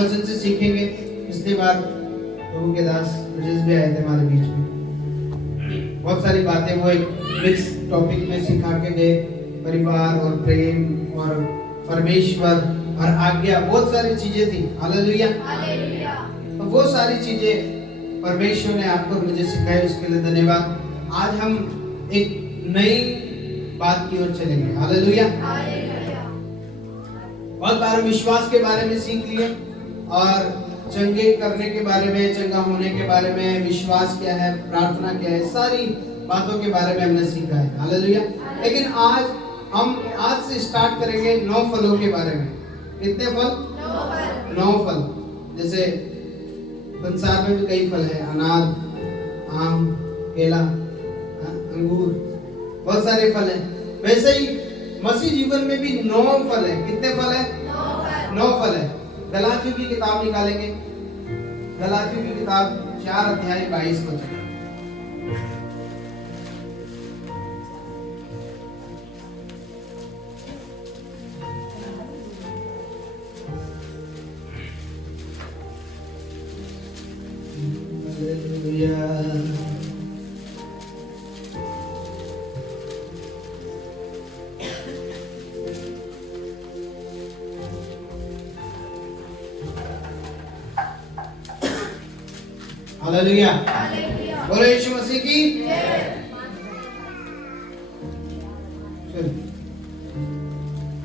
वचन से सीखेंगे। पिछली बार प्रभु के दास ब्रजेश भी आए थे हमारे बीच में। बहुत सारी बातें वो एक मिक्स टॉपिक में सिखा के गए, परिवार और प्रेम और परमेश्वर और आज्ञा, बहुत सारी चीजें थी। हालेलुया। तो वो सारी चीजें परमेश्वर ने आपको मुझे सिखाई, उसके लिए धन्यवाद। आज हम एक नई बात की ओर चलेंगे। हालेलुया। बहुत बार विश्वास के बारे में सीख लिए और चंगे करने के बारे में, चंगा होने के बारे में, विश्वास क्या है, प्रार्थना क्या है, सारी बातों के बारे में हमने सीखा है। हालेलुया। लेकिन आज से स्टार्ट करेंगे 9 फलों के बारे में। कितने फल? 9 फल। जैसे संसार में भी कई फल है, अनार, आम, केला, अंगूर, बहुत सारे फल हैं। वैसे ही मसीह जीवन में भी 9 फल है। कितने फल है? 9 फल है। गलातियों की किताब निकालेंगे। गलातियों की किताब 4 अध्याय 22 वचन। हालेलुया। बोलो यीशु मसीह की जय।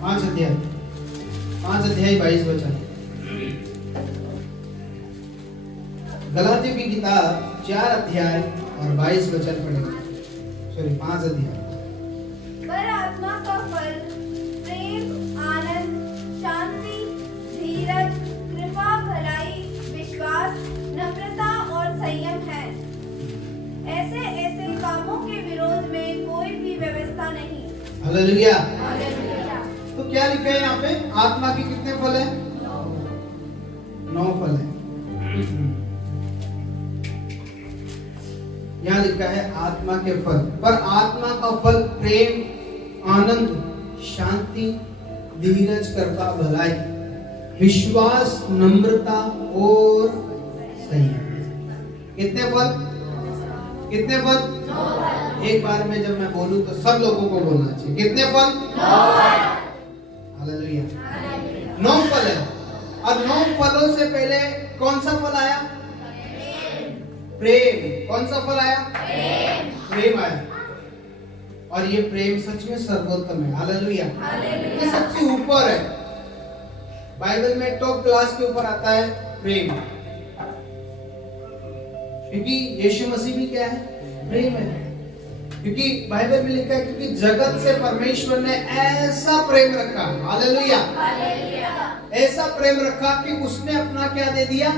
5 अध्याय 22 वचन। गलातियों की किताब 4 अध्याय और 22 वचन पढ़ेंगे। 5 अध्याय। पर आत्मा का फल प्रेम, आनंद, शांति, धीरज, कृपा, भलाई, विश्वास, नम्रता और संयम है। ऐसे कामों के विरोध में कोई भी व्यवस्था नहीं। हालेलुया। हालेलुया। तो क्या लिखा है यहाँ पे? आत्मा के कितने फल है? 9 फल है। यहाँ लिखा है आत्मा के फल। पर आत्मा का फल प्रेम, आनंद, शांति, धीरज, कृपा, भलाई, विश्वास, नम्रता और संयम। कितने फल? कितने फल? एक बार में जब मैं बोलूं तो सब लोगों को बोलना चाहिए। कितने फल? हालेलुया। 9 फल है। और 9 फलों से पहले कौन सा फल आया? प्रेम। कौन सा फल आया? प्रेम आया। और ये प्रेम सच में सर्वोत्तम है। हालेलुया। ये सबसे ऊपर है। बाइबल में टॉप क्लास के ऊपर आता है प्रेम, क्योंकि यीशु मसीह भी क्या है? प्रेम है। क्योंकि बाइबल में लिखा है, क्योंकि जगत से परमेश्वर ने ऐसा प्रेम रखा। हालेलुया। ऐसा प्रेम रखा कि उसने अपना क्या दे दिया?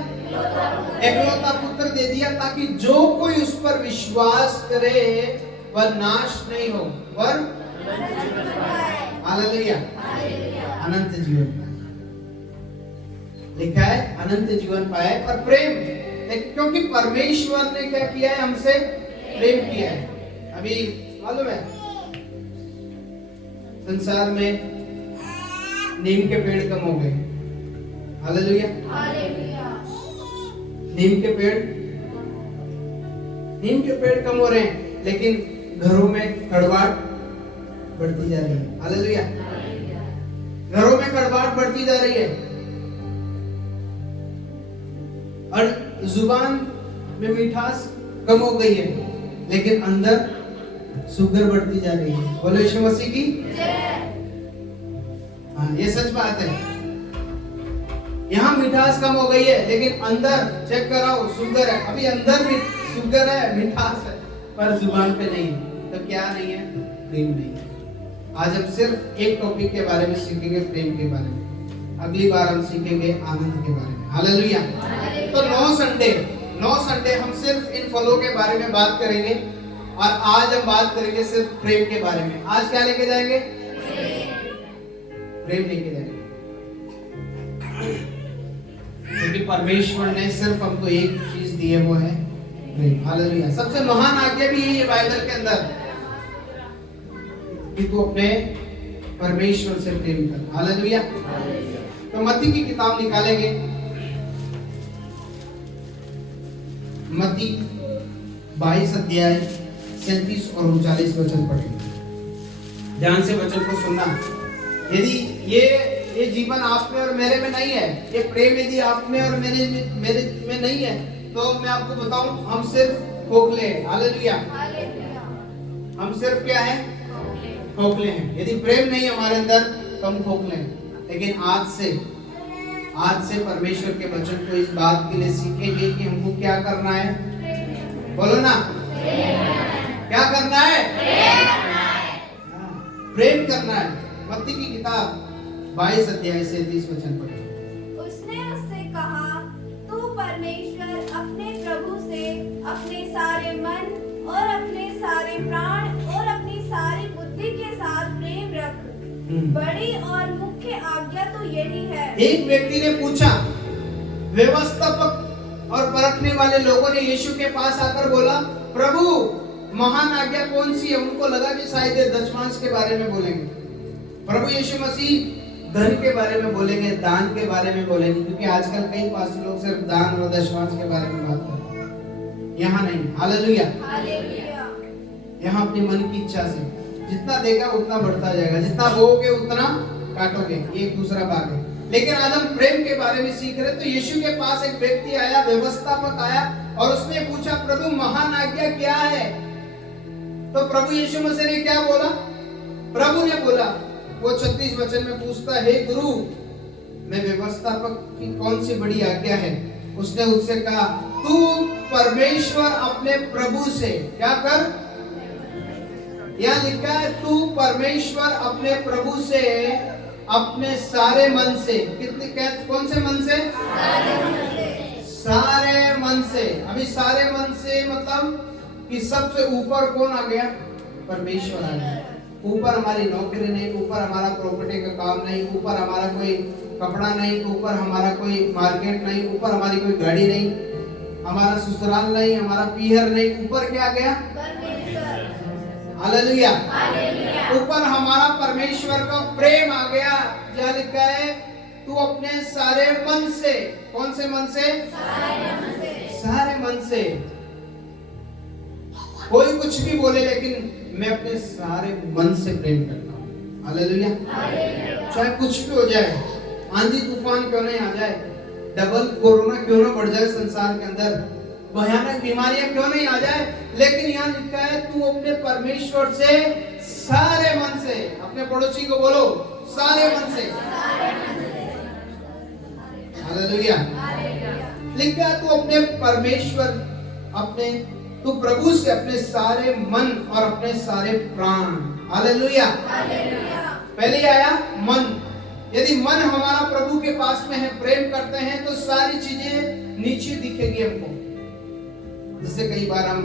एकलौता पुत्र दे दिया, ताकि जो कोई उस पर विश्वास करे वह नाश नहीं हो, पर हालेलुया अनंत जीवन पाए। लिखा है अनंत जीवन पाए। और प्रेम, क्योंकि परमेश्वर ने क्या किया है? हमसे प्रेम किया है। अभी मालूम है संसार में नीम के पेड़ कम हो गए। हालेलुया। नीम के पेड़ कम हो रहे हैं, लेकिन घरों में कड़वाहट बढ़ती जा रही है। हालेलुया। घरों में कड़वाहट बढ़ती जा रही है। और जुबान में मिठास कम हो गई है, लेकिन अंदर शुगर बढ़ती जा रही है। बोलो यीशु मसीह की जय। हाँ, ये सच बात है। यहाँ मिठास कम हो गई है, लेकिन अंदर चेक कराओ शुगर है। अभी अंदर भी शुगर है, मिठास है, पर जुबान पे नहीं है। तो क्या नहीं है? प्रेम नहीं है। आज हम सिर्फ एक टॉपिक के बारे में सीखेंगे, प्रेम के बारे में। अगली बार हम सीखेंगे आनंद के बारे में। हालेलुया। तो 9 संडे हम सिर्फ इन फलों के बारे में बात करेंगे। और आज हम बात करेंगे सिर्फ प्रेम के बारे में। आज क्या लेके जाएंगे? प्रेम लेके जाएंगे। क्योंकि परमेश्वर ने सिर्फ हमको एक चीज दी है, वो है प्रेम। हालेलुया। सबसे महान आज्ञा भी यही है बाइबल के अंदर, कि तू अपने परमेश्वर से प्रेम कर। हालेलुया। तो मत्ती की किताब निकालेंगे मत्ती 22 अध्याय 37 और 39 वचन पढ़ेंगे। ध्यान से वचन को सुनना। यदि ये जीवन आप में और मेरे में नहीं है, ये प्रेम यदि आप में और मेरे में नहीं है, तो मैं आपको बताऊं, हम सिर्फ खोखले हैं। हालेलुया। हम सिर्फ क्या है? खोखले हैं। यदि प्रेम नहीं हमारे अंदर तो हम खोखले हैं। लेकिन आज से परमेश्वर के वचन को इस बात के लिए सीखेंगे कि हमको क्या करना है। बोलो ना, क्या करना है? प्रेम करना है। मत्ती की किताब 22 अध्याय से 30 वचन पढ़ें। उसने उससे कहा, तू परमेश्वर अपने प्रभु से अपने सारे मन और अपने सारे प्राण और अपनी सारी बुद्धि के साथ प्रेम रख। बड़ी और मुख्य आज्ञा तो यही है। एक व्यक्ति ने पूछा, व्यवस्थापक और परखने वाले लोगों ने यीशु के पास आकर बोला, प्रभु महान आज्ञा कौन सी है? उनको लगा कि शायद दशमांश के बारे में बोलेंगे। प्रभु यीशु मसीह धन के बारे में बोलेंगे, दान के बारे में बोलेंगे, क्योंकि आजकल कई पास्टर लोग सिर्फ दान और दशमांश के बारे में बात करते हैं। यहाँ नहीं। हालेलुया। यहाँ अपने मन की इच्छा से जितना देगा उतना बढ़ता जाएगा, जितना बोओगे उतना काटोगे। ये एक दूसरा भाग है। लेकिन आज हम प्रेम के बारे में सीख रहे। तो यीशु के पास एक व्यक्ति आया, व्यवस्थापक आया, और उसने पूछा, प्रभु महान आज्ञा क्या है? तो प्रभु यीशु मसीह ने क्या बोला? प्रभु ने बोला, वो 36 वचन में पूछता है, हे गुरु, मैं व्यवस्थापक की कौन सी बड़ी आज्ञा है? उसने उससे कहा, तू परमेश्वर अपने प्रभु से क्या कर? यहाँ लिखा है, तू परमेश्वर अपने प्रभु से अपने सारे मन से। कौन से मन से? सारे मन से। अभी सारे मन से मतलब कि सबसे ऊपर कौन आ गया? परमेश्वर आ गया। ऊपर हमारी नौकरी नहीं, ऊपर हमारा प्रॉपर्टी का काम नहीं, ऊपर हमारा कोई कपड़ा नहीं, ऊपर हमारा कोई मार्केट नहीं, ऊपर हमारी कोई गाड़ी नहीं, हमारा ससुराल नहीं, हमारा पीहर नहीं। ऊपर क्या गया? हालेलुया। ऊपर हमारा परमेश्वर का प्रेम आ गया। जहाँ लिखा है, तू अपने सारे मन से। कौन से मन से? सारे मन से। कोई कुछ भी बोले, लेकिन मैं अपने सारे मन से प्रेम करता हूँ। हालेलुया। चाहे कुछ भी हो जाए, आंधी तूफान क्यों नहीं आ जाए, डबल कोरोना क्यों ना बढ़ जाए संसार के अंदर, भयानक बीमारियां क्यों नहीं आ जाए, लेकिन यहाँ लिखा है, तू अपने परमेश्वर से सारे मन से। अपने पड़ोसी को बोलो, सारे मन से। हालेलुया। लिखा है, तू अपने परमेश्वर अपने तू प्रभु से अपने सारे मन और अपने सारे प्राण। हालेलुया। पहले आया मन। यदि मन हमारा प्रभु के पास में है, प्रेम करते हैं, तो सारी चीजें नीचे दिखेगी हमको। जैसे कई बार हम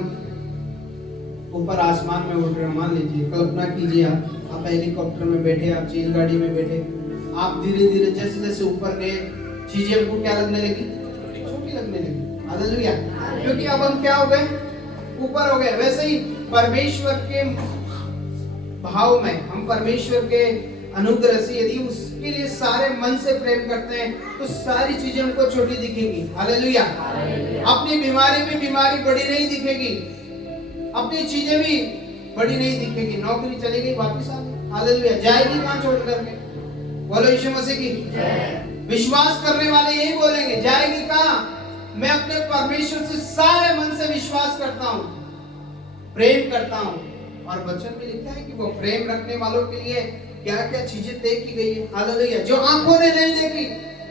ऊपर आसमान में उड़ रहे हैं, मान लीजिए, कल्पना कीजिए, आप हेलीकॉप्टर में बैठे, आप रेल गाड़ी में बैठे, आप धीरे धीरे जैसे जैसे ऊपर गए, चीजें हमको क्या लगने लगी? छोटी लगने लगी। हालेलुया। क्योंकि अब हम क्या हो गए? ऊपर हो गए। वैसे ही परमेश्वर के भाव में, हम परमेश्वर के अनुग्रह से यदि उसके लिए सारे मन से प्रेम करते हैं, तो सारी चीजें हमको छोटी दिखेगी। हालेलुया। अपनी बीमारी में बीमारी बड़ी नहीं दिखेगी, अपनी चीजें भी बड़ी नहीं दिखेगी। नौकरी चली गई, वापस आ गई। हालेलुया। जाएगी कहाँ छोड़ करके? बोलो यीशु मसीह की। विश्वास करने वाले यही बोलेंगे, जाएगी कहाँ? मैं अपने परमेश्वर से सारे मन से विश्वास करता हूँ, प्रेम करता हूँ। और वचन में लिखा है कि वो प्रेम रखने वालों के लिए क्या क्या चीजें तय की गई है। हालेलुया। जो आंखों ने नहीं देखी,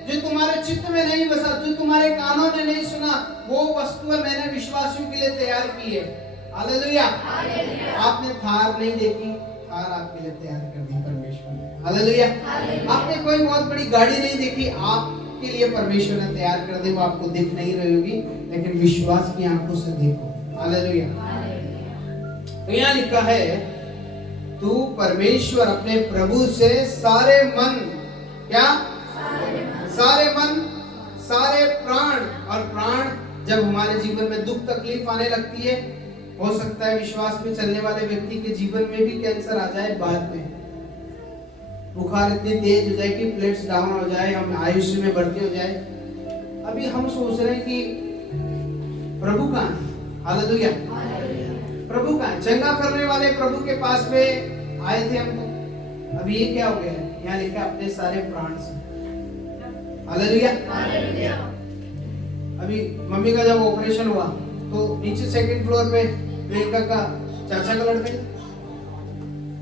जो तुम्हारे चित्त में नहीं बसा, जो तुम्हारे कानों ने नहीं सुना, वो वस्तुएं मैंने विश्वासियों के लिए तैयार की है। हालेलुया। आपने थार नहीं देखी, थार आपके लिए तैयार कर दी परमेश्वर ने। हालेलुया। आपने कोई बहुत बड़ी गाड़ी नहीं देखी, आपके लिए परमेश्वर ने तैयार कर दी। वो आपको दिख नहीं रही होगी, लेकिन विश्वास की आंखों से देखो। हालेलुया। तो यहाँ लिखा है, तू परमेश्वर अपने प्रभु से सारे मन, क्या? सारे मन, सारे प्राण। और प्राण जब हमारे जीवन में दुख तकलीफ आने लगती है, हो सकता है विश्वास में चलने वाले व्यक्ति के जीवन में भी कैंसर आ जाए, बाद में बुखार इतनी तेज हो जाए कि प्लेट्स डाउन हो जाए, हम आयुष्य में बढ़ते हो जाए। अभी हम सोच रहे हैं कि प्रभु कहाँ है? हालेलुया। प्रभु कहाँ है? चंगा करने वाले प्रभु के पास में आए थे हम तो। अभी ये क्या हो गया है? यहाँ लिखा अपने सारे प्राण से। हालेलुया। अभी मम्मी का जब ऑपरेशन हुआ तो नीचे सेकंड फ्लोर पे प्रियंका का चाचा का लड़का,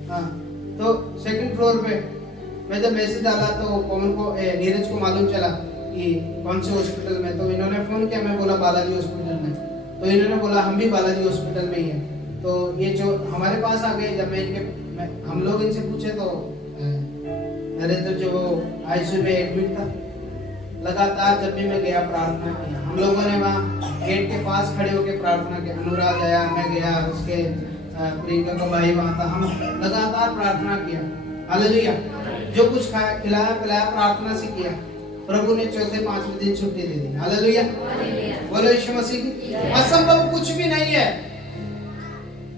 हाँ, तो सेकंड फ्लोर पे मैं जब मैसेज डाला तो पवन को नीरज को मालूम चला कि कौन से हॉस्पिटल में, तो इन्होंने फोन किया, मैं बोला बालाजी हॉस्पिटल में, तो इन्होंने बोला हम भी बालाजी हॉस्पिटल में ही है। तो ये जो हमारे पास आ गए, जब हम लोग इनसे पूछे तो नरेंद्र जो वो आईसीयू में एडमिट था, लगातार जब भी मैं गया प्रार्थना किया। हम लोगों ने वहाँ गेट के पास खड़े होकर प्रार्थना की। अनुराग आया, मैं गया, उसके प्रियंका का भाई वहाँ था, हम लगातार प्रार्थना किया। हालेलुया। जो कुछ खाया खिलाया पिलाया प्रार्थना से किया। प्रभु ने चौथे पांचवें दिन छुट्टी दे दी। हालेलुया। बोलो यीशु मसीह की। असंभव कुछ भी नहीं है।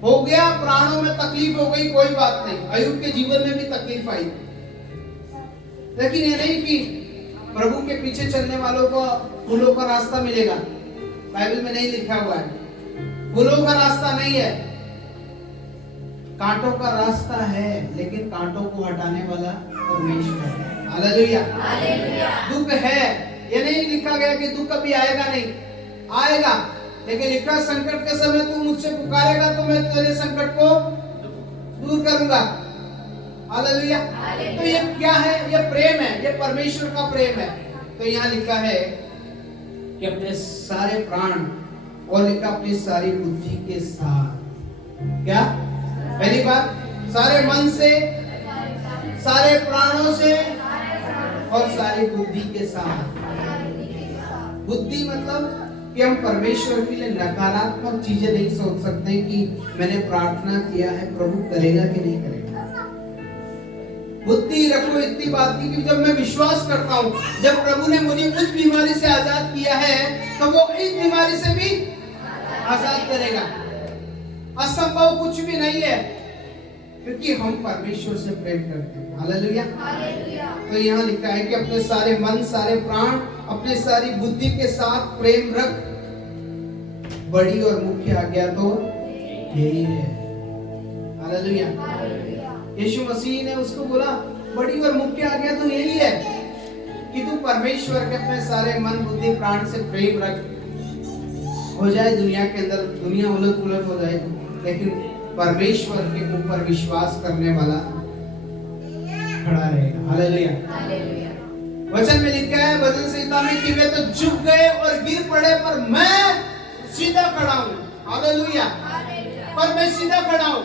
हो गया, प्राणों में तकलीफ हो गई, कोई बात नहीं। अय्यूब के जीवन में भी तकलीफ आई, लेकिन ये नहीं कि प्रभु के पीछे चलने वालों को फूलों का रास्ता मिलेगा। बाइबल में नहीं लिखा हुआ है। फूलों का रास्ता नहीं है, कांटों का रास्ता है, लेकिन कांटों को हटाने वाला परमेश्वर है। हालेलुया। दुख है, ये नहीं लिखा गया कि दुख कभी आएगा नहीं, आएगा, लेकिन लिखा संकट के समय तू मुझसे पुकारेगा तो मैं तेरे संकट को दूर करूंगा। हालेलुया। तो ये क्या है? ये प्रेम है, ये परमेश्वर का प्रेम है। तो यहाँ लिखा है कि अपने सारे प्राण, और लिखा अपनी सारी बुद्धि के साथ। क्या? पहली बात, सारे मन से, सारे प्राणों से और सारी बुद्धि के साथ। बुद्धि मतलब कि हम परमेश्वर के लिए नकारात्मक चीजें नहीं सोच सकते कि मैंने प्रार्थना किया है, प्रभु करेगा कि नहीं करेगा। बुद्धि रखो इतनी बात की कि जब मैं विश्वास करता हूँ, जब प्रभु ने मुझे उस बीमारी से आजाद किया है, तो वो इस बीमारी से भी आजाद करेगा। असंभव कुछ भी नहीं है, क्योंकि हम परमेश्वर से प्रेम करते हैं। हालेलुया। तो यहाँ लिखा है कि अपने सारे मन, सारे प्राण, अपने सारी बुद्धि के साथ प्रेम रख। बड़ी और मुख्य आज्ञा तो यही है। हालेलुया। यीशु मसीह ने उसको बोला, बड़ी और मुख्य आज्ञा तो यही है कि तू परमेश्वर के अपने सारे मन, बुद्धि, प्राण से प्रेम रख। हो जाए दुनिया के अंदर, दुनिया उलट पुलट हो जाए, लेकिन परमेश्वर के ऊपर विश्वास करने वाला खड़ा रहेगा। हालेलुया। वचन में लिखा है भजन संहिता में कि वे तो झुक गए और गिर पड़े, पर मैं सीधा खड़ा हूं। हालेलुया। पर मैं सीधा खड़ा हूं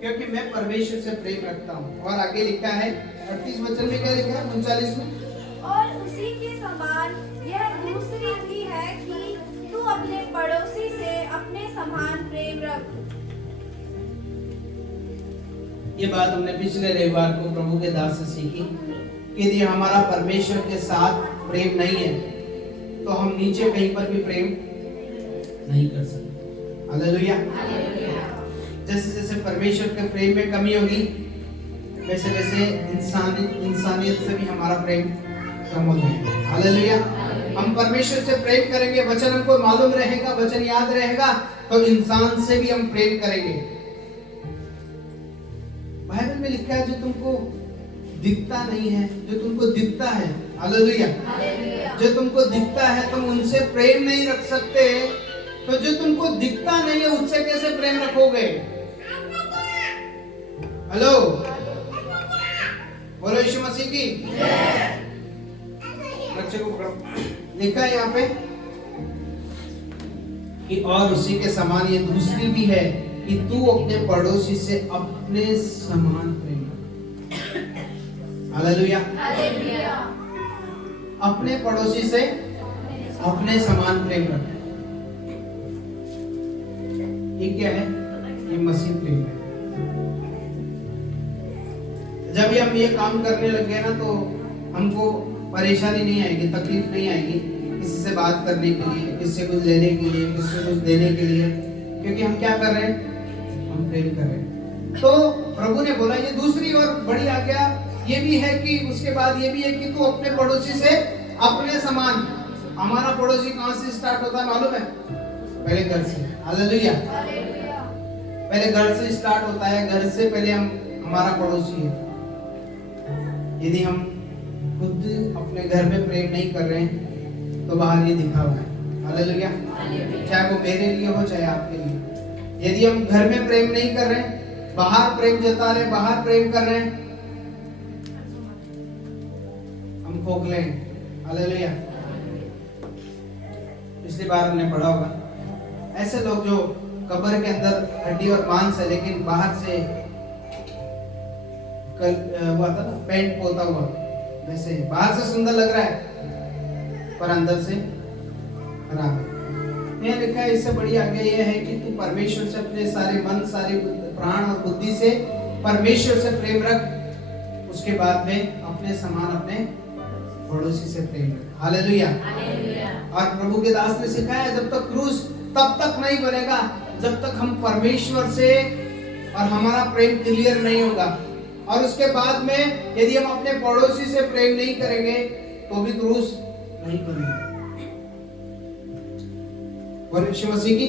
क्योंकि मैं परमेश्वर से प्रेम रखता हूं। और आगे लिखा है 38 वचन में, क्या लिखा है 39 में, और उसी के समान यह दूसरी भी है कि तू अपने पड़ोसी से अपने समान प्रेम रख। ये बात हमने पिछले रविवार को प्रभु के दास से सीखी कि यदि हमारा परमेश्वर के साथ प्रेम नहीं है तो हम नीचे कहीं पर भी प्रेम नहीं कर सकते। हालेलुया। जैसे जैसे परमेश्वर के प्रेम में कमी होगी, वैसे वैसे इंसानियत से भी हमारा प्रेम कम हो जाएगा। हालेलुया। हम परमेश्वर से प्रेम करेंगे, वचन हमको मालूम रहेगा, वचन याद रहेगा, तो इंसान से भी हम प्रेम करेंगे। बाइबल में लिखा है जो तुमको दिखता नहीं है, जो तुमको दिखता है, हालेलुया, जो तुमको दिखता है तुम उनसे प्रेम नहीं रख सकते, तो जो तुमको दिखता नहीं है उससे कैसे प्रेम रखोगे? हेलो, बोलो यीशु मसीह की। बच्चे को पकड़ो। लिखा है यहाँ पे कि और उसी के समान ये दूसरी भी है कि तू अपने पड़ोसी से अपने समान प्रेम रख। हालेलुया। अपने पड़ोसी से अपने समान प्रेम रख। ये क्या है? ये मसीह प्रेम है। जब हम ये काम करने लग गए ना तो हमको परेशानी नहीं आएगी, तकलीफ नहीं आएगी किसी से बात करने के लिए, किसी से कुछ लेने के लिए, किसी से कुछ देने के लिए, क्योंकि हम क्या कर रहे हैं? हम प्रेम कर रहे हैं। तो प्रभु ने बोला ये दूसरी और बड़ी आज्ञा ये भी है कि उसके बाद ये भी है कि तू अपने पड़ोसी से अपने समान, हमारा पड़ोसी कहां से स्टार्ट होता है मालूम है? पहले घर से। हालेलुया। पहले घर से स्टार्ट होता है, घर से पहले हम हमारा पड़ोसी है। यदि हम खुद अपने घर में प्रेम नहीं कर रहे हैं तो बाहर ये दिखावा है। हालेलुया। चाहे वो मेरे लिए हो चाहे आपके लिए। यदि हम घर में प्रेम नहीं कर रहे हैं, बाहर प्रेम जता रहे, बाहर प्रेम कर रहे हैं, हम खोखले हैं। हालेलुया। पिछली बार हमने पढ़ा होगा ऐसे लोग जो कब्र के अंदर हड्डी और मांस है लेकिन बाहर से हुआ था ना पेंट पोता हुआ, वैसे बाहर से सुंदर लग रहा है पर अंदर से खराब है। यह लिखा है, इससे बड़ी आज्ञा यह है कि तू परमेश्वर से अपने सारे मन, सारे प्राण और बुद्धि से परमेश्वर से प्रेम रख, उसके बाद में अपने समान अपने पड़ोसी से प्रेम रख। हालेलुया। और प्रभु के दास ने सिखाया जब तक क्रूस तब तक नहीं बनेगा जब तक हम परमेश्वर से और हमारा प्रेम क्लियर नहीं होगा। और उसके बाद में यदि हम अपने पड़ोसी से प्रेम नहीं करेंगे तो भी क्रूस नहीं बनेगा। और यीशु मसीह की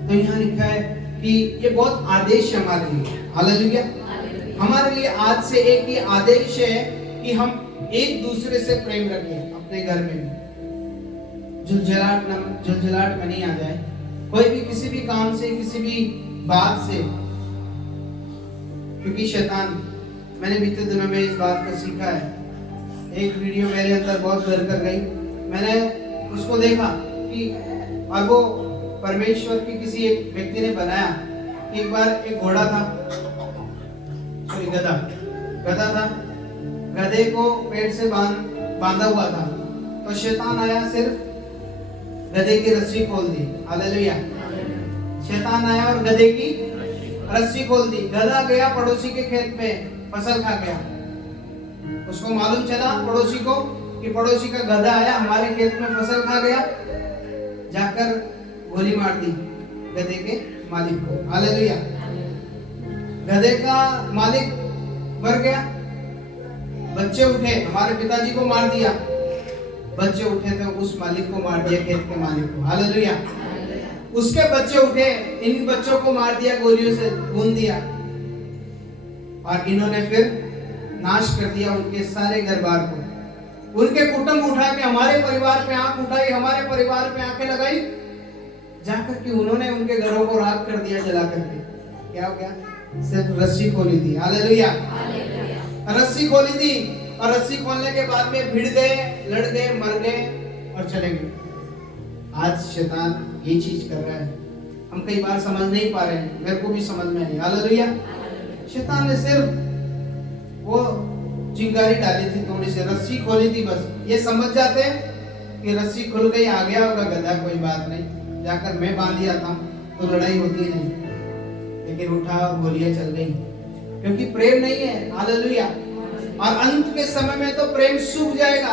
तो यहाँ लिखा है कि ये बहुत आदेश है हमारे लिए। हालेलुया। हमारे लिए आज से एक ही आदेश है कि हम एक दूसरे से प्रेम रखें। अपने घर में भी झुलझलाहट में नहीं आ जाए, कोई भी किसी भी काम से, किसी भी बात से, क्योंकि शैतान, मैंने बीते दिनों में इस बात को सीखा है। एक वीडियो मेरे अंदर बहुत घर कर गई, मैंने उसको देखा कि और वो परमेश्वर की किसी एक व्यक्ति ने बनाया। एक बार एक घोड़ा था, सॉरी गधा था, गधे को पेड़ से बांधा हुआ था, तो शैतान आया, सिर्फ गधे की रस्सी खोल दी। हालेलुया। शैतान आया और गधे की रस्सी खोल दी। गधा गया पड़ोसी के खेत में, फसल खा गया। उसको मालूम चला पड़ोसी को कि पड़ोसी का गधा आया, हमारे खेत में फसल खा गया। जाकर गोली मार दी गधे के मालिक को। हालेलुया। गधे का मालिक मर गया। बच्चे उठे, हमारे पिताजी को मार दिया। बच्चे उठे तो उस मालिक को मार दिया, खेत के मालिक को। हालेलुया। उसके बच्चे उठे, इन बच्चों को मार दिया, गोलियों से भून दिया। और इन्होंने फिर नाश कर दिया उनके सारे घर बार को। उनके कुटुंब उठा के हमारे परिवार पे आंख उठाई, हमारे परिवार पे आंखें लगाई, जाकर के उन्होंने उनके घरों को राख कर दिया जला करके। क्या हो गया? सिर्फ रस्सी खोली थी। हालेलुया। रस्सी खोली थी और रस्सी खोलने के बाद में भिड़ गए, लड़ गए, मर गए और चले गए। आज शैतान ये चीज कर रहा है, हम कई बार समझ नहीं पा रहे हैं, मेरे को भी समझ में नहीं। हालेलुया। शैतान ने सिर्फ वो चिंगारी डाली थी, थोड़ी सी रस्सी खोली थी, बस ये समझ जाते हैं कि रस्सी खुल गई, आ गया होगा गधा, कोई बात नहीं, जाकर मैं बांध दिया था तो लड़ाई होती नहीं। लेकिन उठा और गोलियां चल गई, क्योंकि प्रेम नहीं है। हालेलुया। और अंत के समय में तो प्रेम सूख जाएगा,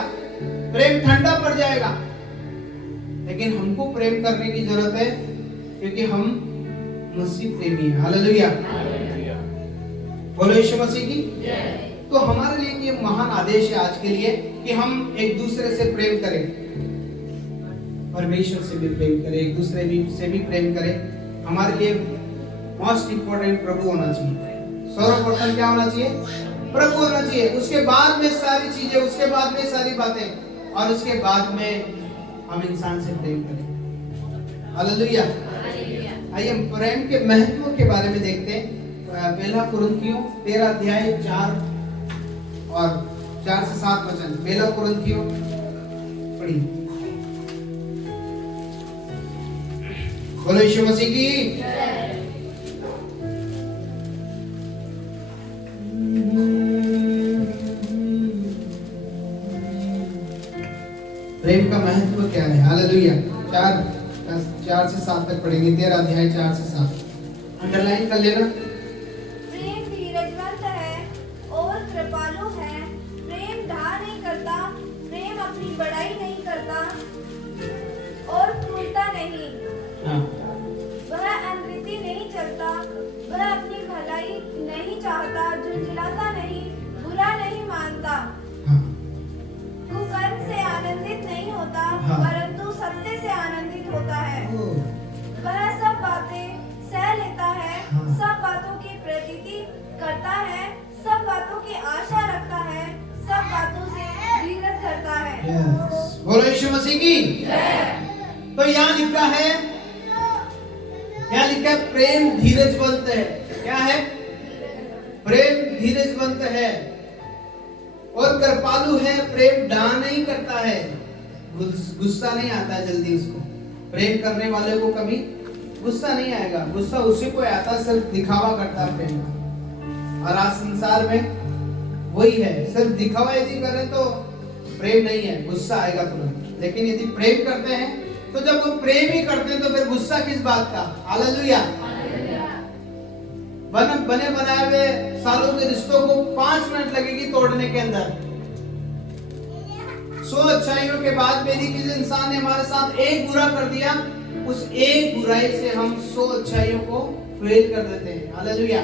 प्रेम ठंडा पड़ जाएगा। लेकिन हमको प्रेम करने की जरूरत है, क्योंकि हम मसीह प्रेमी हैं। हालेलुया। बोलो यीशु मसीह की। तो हमारे लिए ये महान आदेश है आज के लिए कि हम एक दूसरे से प्रेम करें, परमेश्वर से भी प्रेम करें, एक दूसरे से भी प्रेम करें। हमारे लिए मोस्ट इंपोर्टेंट प्रभु होना चाहिए। सर्वप्रथम क्या होना चाहिए? प्रभु होना चाहिए। उसके बाद में सारी चीजें, उसके बाद में सारी बातें, और उसके बाद में हम इंसान से प्रेम करें। हालेलुया। आइए हम प्रेम के महत्व के बारे में देखते हैं। पहला कुरिन्थियों 13 अध्याय 4 और 4 से 7 वचन। पहला कुरिन्थियों पढ़िए। बोलो यीशु मसीह की। प्रेम का महत्व क्या है? हालेलुया। 4 से 7 तक पढ़ेंगे। 13 अध्याय 4 से 7 अंडरलाइन कर लेना। प्रेम धीरजवंत है और कृपालु है। प्रेम ढा नहीं करता, प्रेम अपनी बड़ाई नहीं करता और क्रूरता नहीं। वह अनरीति नहीं चलता, वह अपनी भलाई नहीं चाहता, झुंझलाता नहीं, बुरा नहीं मानता, कुकर्म से आनंद हाँ। परंतु सत्य से आनंदित होता है। वह सब बातें सह लेता है, हाँ। सब बातों की प्रतीति करता है, सब बातों की आशा रखता है, सब बातों से धीरज करता है। यस, बोलो यीशु मसीह की। तो यहाँ लिखा है, प्रेम धीरजवंत है। क्या है? प्रेम धीरजवंत है और कृपालु है। प्रेम डहा नहीं करता है, गुस्सा नहीं आता है जल्दी उसको। प्रेम करने वाले को कभी गुस्सा नहीं आएगा। गुस्सा उसी को आता है, सिर्फ दिखावा करता है प्रेम का। और आज संसार में वही है, सिर्फ दिखावा यदि करें तो प्रेम नहीं है, गुस्सा आएगा तुरंत। लेकिन यदि प्रेम करते हैं तो जब वो प्रेम ही करते हैं तो फिर गुस्सा किस बात का? हालेलुया। बने बनाए हुए सालों के रिश्तों को 5 मिनट लगेगी तोड़ने के अंदर। 100 अच्छाइयों के बाद यदि किसी इंसान ने हमारे साथ एक बुरा कर दिया, उस एक बुराई से हम 100 अच्छाइयों को फेल कर देते हैं। हालेलुया।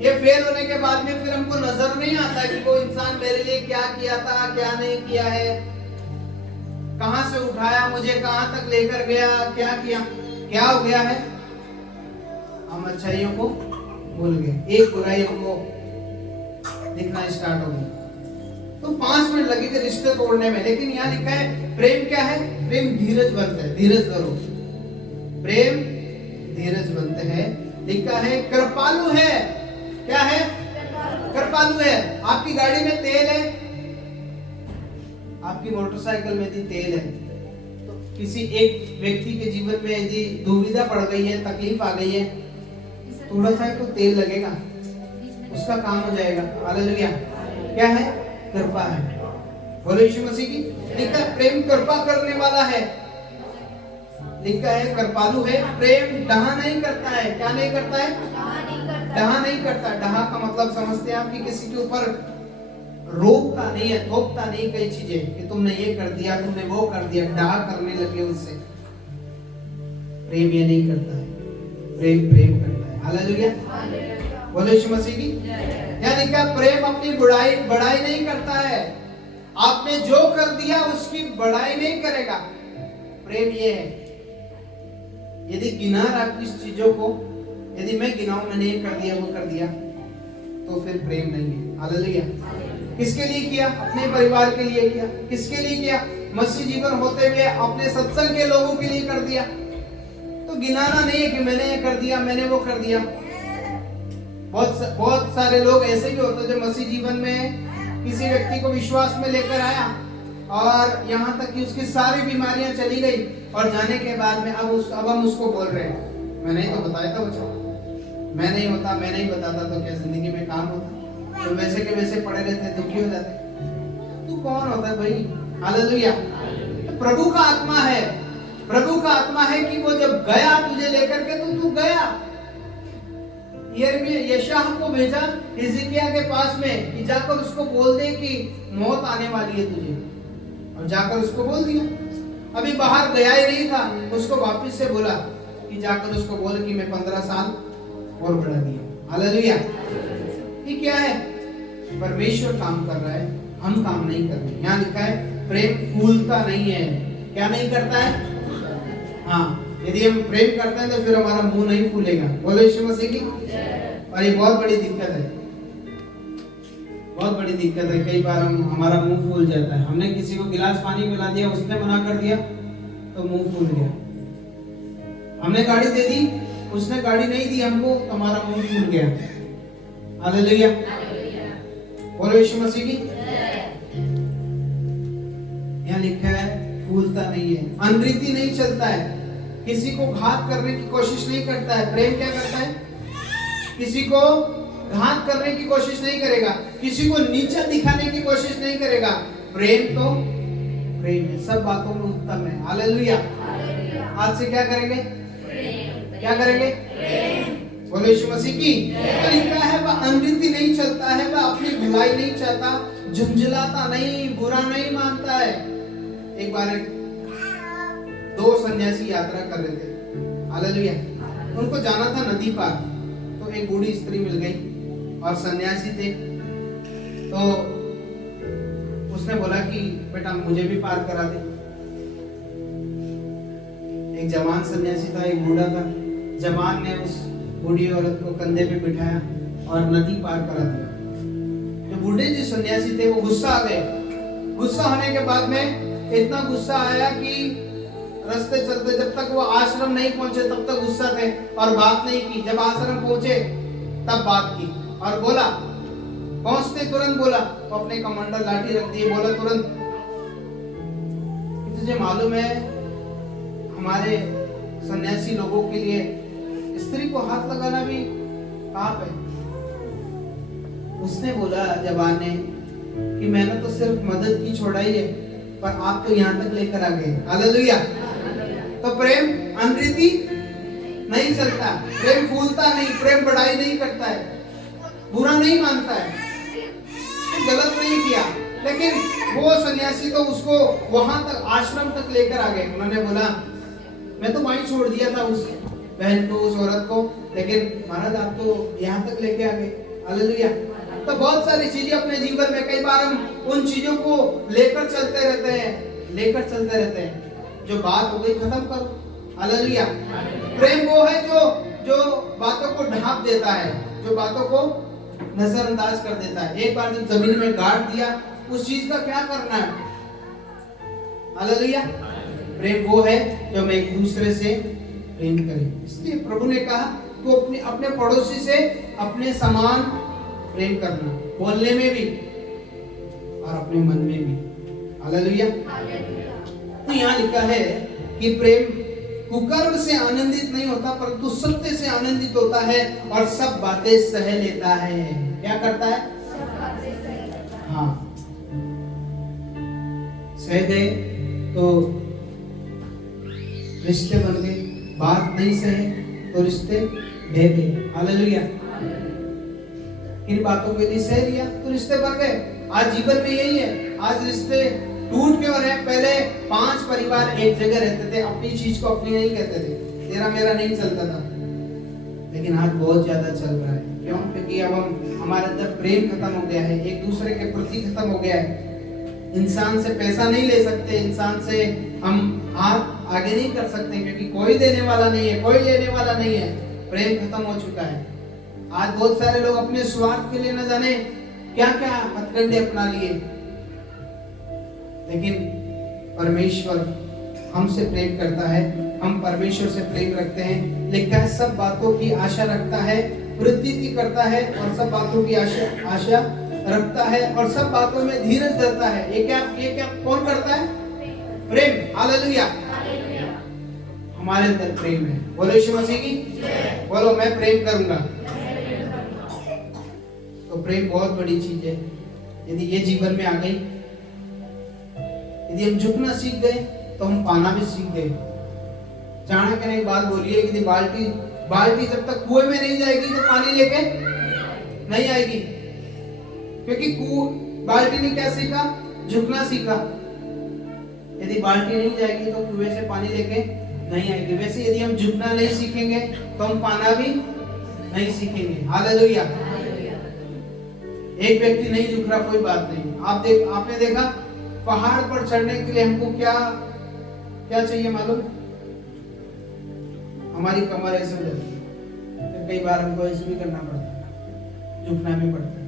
ये फेल होने के बाद में फिर हमको नजर नहीं आता कि वो इंसान मेरे लिए क्या किया था, क्या नहीं किया है, कहां से उठाया मुझे, कहां तक लेकर गया, क्या किया, क्या हो गया है। हम अच्छाइयों को भूल गए, एक बुराई हमको दिखना स्टार्ट हो गई। तो 5 मिनट लगेगा रिश्ते तोड़ने में। लेकिन यहाँ लिखा है प्रेम क्या है? प्रेम धीरजवंत है। धीरज धरो, प्रेम धीरजवंत है। लिखा है कृपालु है। क्या है? कृपालु है। आपकी गाड़ी में तेल है, आपकी मोटरसाइकिल में यदि तेल है, तो किसी एक व्यक्ति के जीवन में यदि दुविधा पड़ गई है, तकलीफ आ गई है, थोड़ा सा तो तेल लगेगा, उसका काम हो जाएगा। हालेलुया। क्या है? कृपा है। बोलो यीशु मसीह की। लिखा है प्रेम कृपा करने वाला है। लिखा है कृपालु है। प्रेम डहा नहीं करता है। क्या नहीं करता है? डहा नहीं करता। डहा का मतलब समझते हैं आप कि किसी के ऊपर रोकता नहीं है, थोपता नहीं कई चीजें कि तुमने ये कर दिया, तुमने वो कर दिया, डहा करने लगे उससे। प्रेम ये नहीं करता है। प्रेम प्रेम करता है। हालेलुया। बोलो यीशु मसीह की। यानी क्या? प्रेम अपनी बड़ाई नहीं करता है। आपने जो कर दिया उसकी बड़ाई नहीं करेगा। प्रेम ये है, यदि गिना रहा किस चीजों को, यदि मैं गिनाऊं मैंने ये कर दिया वो कर दिया, तो फिर प्रेम नहीं है। हालेलुया। किसके लिए किया? अपने परिवार के लिए किया। किसके लिए किया? मसीह जीवन होते हुए अपने सत्संग के लोगों के लिए कर दिया। तो गिनाना नहीं है कि मैंने ये कर दिया, मैंने वो कर दिया। बहुत सारे लोग ऐसे भी होते हैं जो मसीह जीवन में किसी व्यक्ति को विश्वास में लेकर आया और यहाँ तक कि उसकी सारी बीमारियां चली गई, और जाने के बाद में अब हम उसको बोल रहे हैं मैंने ही तो बताया था बच्चों, मैं नहीं होता, मैं नहीं बताता तो क्या जिंदगी में काम होता? तो वैसे के वैसे पड़े रहते, दुखी हो जाते। तू कौन होता है भाई? हालेलुया। तो प्रभु का आत्मा है। प्रभु का आत्मा है कि वो जब गया तुझे लेकर के, तो तू गया। यशाह को भेजा हिजकिय्याह के पास में कि जाकर उसको बोल दे कि मौत आने वाली है तुझे, और जाकर उसको बोल दिया। अभी बाहर गया ही नहीं था, उसको वापस से बोला कि जाकर उसको बोल कि मैं 15 साल और बढ़ा दिया। हालेलुया। ये क्या है? परमेश्वर काम कर रहा है, हम काम नहीं कर रहे। यहाँ लिखा है प्रेम फूलता नहीं है। क्या नहीं करता है? हाँ, यदि हम प्रेम करते हैं तो फिर हमारा मुंह नहीं फूलेगा। बोलो यीशु मसीह की। और ये बहुत बड़ी दिक्कत है, बहुत बड़ी दिक्कत है। कई बार हमारा मुंह फूल जाता है। हमने किसी को गिलास पानी पिला दिया, उसने मना कर दिया तो मुंह फूल गया। हमने गाड़ी दे दी, उसने गाड़ी नहीं दी हमको, तो हमारा मुंह फूल गया। हालेलुया। बोलो यीशु मसीह की। यहाँ लिखा है फूलता नहीं है, अनरीति नहीं चलता है, किसी को घात करने की कोशिश नहीं करता है। प्रेम क्या करता है? किसी को घात करने की कोशिश नहीं करेगा, किसी को नीचा दिखाने की कोशिश नहीं करेगा। प्रेम तो प्रेम है, सब बातों में उत्तम है। हालेलुया। आज से क्या करेंगे? क्या करेंगे? बोलो यीशु मसीह की। तो लिखा है वह अनरीति नहीं चलता है, वह अपनी भलाई नहीं चाहता, झुंझलाता नहीं, बुरा नहीं मानता है। एक बार 2 सन्यासी यात्रा कर रहे थे। हालेलुया। उनको जाना था नदी पार, तो एक बूढ़ी स्त्री मिल गई और सन्यासी थे। तो उसने बोला कि बेटा मुझे भी पार करा दे। एक जवान सन्यासी था, एक बूढ़ा था। जवान ने उस बूढ़ी औरत को कंधे पे बिठाया और नदी पार करा दिया। जो बूढ़े जो सन्यासी थे वो गुस्सा आ गए। गुस्सा होने के बाद में इतना गुस्सा आया कि रास्ते चलते जब तक वो आश्रम नहीं पहुंचे तब तक गुस्सा थे और बात नहीं की। जब आश्रम पहुंचे तब बात की और बोला, पहुंचते तुरंत बोला, तो अपने कमांडर लाठी रख दिए, बोला तुरंत, तुझे मालूम है हमारे सन्यासी लोगों के लिए स्त्री को हाथ लगाना भी पाप है। उसने बोला जवान ने कि मैंने तो सिर्फ मदद की, छोड़ाई है, पर आप तो यहाँ तक लेकर आ गए। हालेलुया। तो प्रेम अनरीति नहीं चलता, प्रेम फूलता नहीं, प्रेम बढ़ाई नहीं करता है, बुरा नहीं मानता है, गलत नहीं किया। लेकिन वो सन्यासी तो उसको वहां तक आश्रम तक लेकर आ गए। उन्होंने बोला मैं तो वहीं छोड़ दिया था उस बहन को, उस औरत को, लेकिन महाराज आप तो यहाँ तक लेके आ गए। हालेलुया। तो बहुत सारी चीजें अपने जीवन में कई बार हम उन चीजों को लेकर चलते रहते हैं। जो बात हो गई खत्म करो। हालेलुया। प्रेम वो है जो बातों को ढांप देता है, जो बातों को नजरअंदाज कर देता है। एक बार जब जमीन में गाड़ दिया, उस चीज का क्या करना है। हालेलुया। प्रेम वो है जो हम एक दूसरे से प्रेम करें। इसलिए प्रभु ने कहा तो अपने पड़ोसी से अपने समान प्रेम करना, बोलने में भी और अपने मन में भी। हालेलुया। तो यहाँ लिखा है कि प्रेम कुकर्म से आनंदित नहीं होता परंतु सत्य से आनंदित होता है और सब बातें सह लेता है। क्या करता है? हाँ, सह गए तो रिश्ते बन गए, बात नहीं सहे तो रिश्ते ढह गए। हालेलुया। इन बातों के लिए सह लिया तो रिश्ते बन गए। आज जीवन में यही है, आज रिश्ते टूट क्यों रहे? पहले 5 परिवार एक जगह रहते थे, अपनी चीज को अपनी नहीं कहते थे, तेरा मेरा नहीं चलता था, लेकिन आज बहुत ज्यादा चल रहा है। क्यों? क्योंकि अब हमारे अंदर प्रेम खत्म हो गया है, एक दूसरे के प्रति खत्म हो गया है। इंसान से पैसा नहीं ले सकते, इंसान से हम हाथ आगे नहीं कर सकते, क्योंकि कोई देने वाला नहीं है, कोई लेने वाला नहीं है। प्रेम खत्म हो चुका है। आज बहुत सारे लोग अपने स्वार्थ के लिए न जाने क्या क्या हथकंडे अपना लिए, लेकिन परमेश्वर हमसे प्रेम करता है, हम परमेश्वर से प्रेम रखते हैं। लिखा है सब बातों की आशा रखता है, वृद्धि करता है और सब बातों की आशा रखता है और सब बातों में धीरज धरता है। ये क्या कौन करता है? प्रेम। हालेलुया। हमारे अंदर प्रेम है। बोलो यीशु मसीह की जय। बोलो मैं प्रेम करूंगा। तो प्रेम बहुत बड़ी चीज है। यदि ये जीवन में आ गई, यदि हम झुकना सीख गए तो हम पाना भी सीख गए। चाणक्य ने एक बात बोली है कि बाल्टी जब तक कुएं में नहीं जाएगी तो पानी लेके नहीं आएगी, क्योंकि बाल्टी ने क्या सीखा? झुकना सीखा। यदि बाल्टी नहीं जाएगी तो कुएं से पानी लेके नहीं आएगी। वैसे यदि हम झुकना नहीं सीखेंगे तो हम पाना भी नहीं सीखेंगे। हालेलुया। एक व्यक्ति नहीं झुक रहा, कोई बात नहीं। आपने देखा पहाड़ पर चढ़ने के लिए हमको क्या चाहिए मालूम? हमारी कमर ऐसे हो जाती है, तो कई बार हमको ऐसे भी करना पड़ता है, झुकना भी पड़ता है।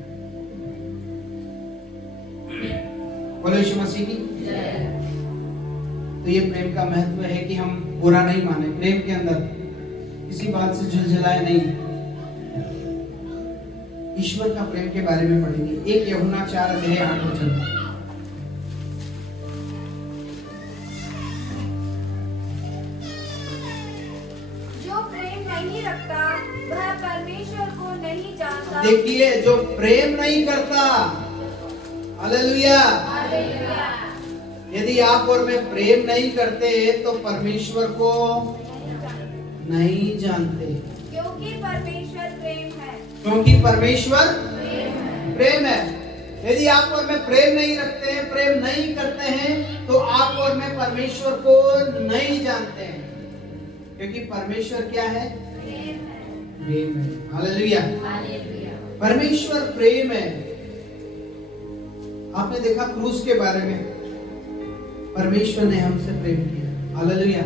बोलो यीशु मसीह की जय। तो ये प्रेम का महत्व है कि हम बुरा नहीं माने, प्रेम के अंदर किसी बात से झुलझुलाए नहीं। ईश्वर का प्रेम के बारे में पढ़ेंगे 1 यूहन्ना 4:8। जो प्रेम नहीं रखता वह परमेश्वर को नहीं जानता। देखिए, जो प्रेम नहीं करता, हालेलुया, यदि आप और मैं प्रेम नहीं करते तो परमेश्वर को नहीं जानते, क्योंकि परमेश्वर प्रेम है। क्योंकि परमेश्वर प्रेम है। यदि आप और मैं प्रेम नहीं रखते हैं, प्रेम नहीं करते हैं, तो आप और मैं परमेश्वर को नहीं जानते हैं, क्योंकि परमेश्वर क्या है? प्रेम है। हालेलुया। परमेश्वर प्रेम है। आपने देखा क्रूस के बारे में, परमेश्वर ने हमसे प्रेम किया। हालेलुया।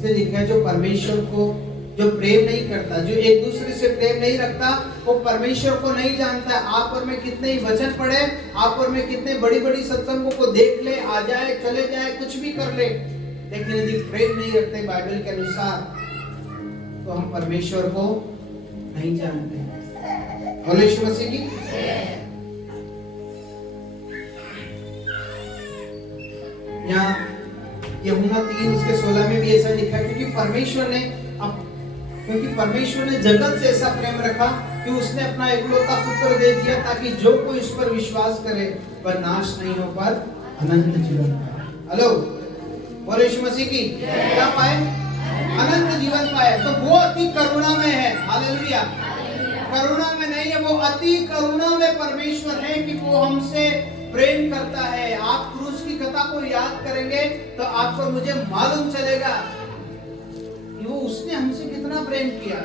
इसलिए लिखा है जो परमेश्वर को जो प्रेम नहीं करता, जो एक दूसरे से प्रेम नहीं रखता, वो परमेश्वर को नहीं जानता। आप और मैं कितने ही वचन पढ़े, आप और मैं कितने बड़ी बड़ी सत्संगों को देख ले, आ जाए चले जाए कुछ भी कर ले, लेकिन यदि प्रेम नहीं रखते बाइबल के अनुसार तो हम परमेश्वर को नहीं जानते। बोलो यीशु मसीह की। यहाँ यूहन्ना 3 उसके 16 में भी ऐसा लिखा है, क्योंकि परमेश्वर ने जगत से ऐसा प्रेम रखा कि उसने अपना एकलौता पुत्र दे दिया ताकि जो कोई इस पर विश्वास करे वह नाश नहीं हो पर अनंत जीवन पाए। हेलो, बोलो यीशु मसीह की। क्या पाए? अनंत जीवन पाए। तो वो अति करुणा में है। हालेलुया। करुणा में नहीं है, वो अति करुणा में परमेश्वर है कि वो हमसे प्रेम करता है। आप क्रूस की कथा को याद करेंगे तो आपको मुझे मालूम चलेगा कि वो उसने हमसे कितना प्रेम किया।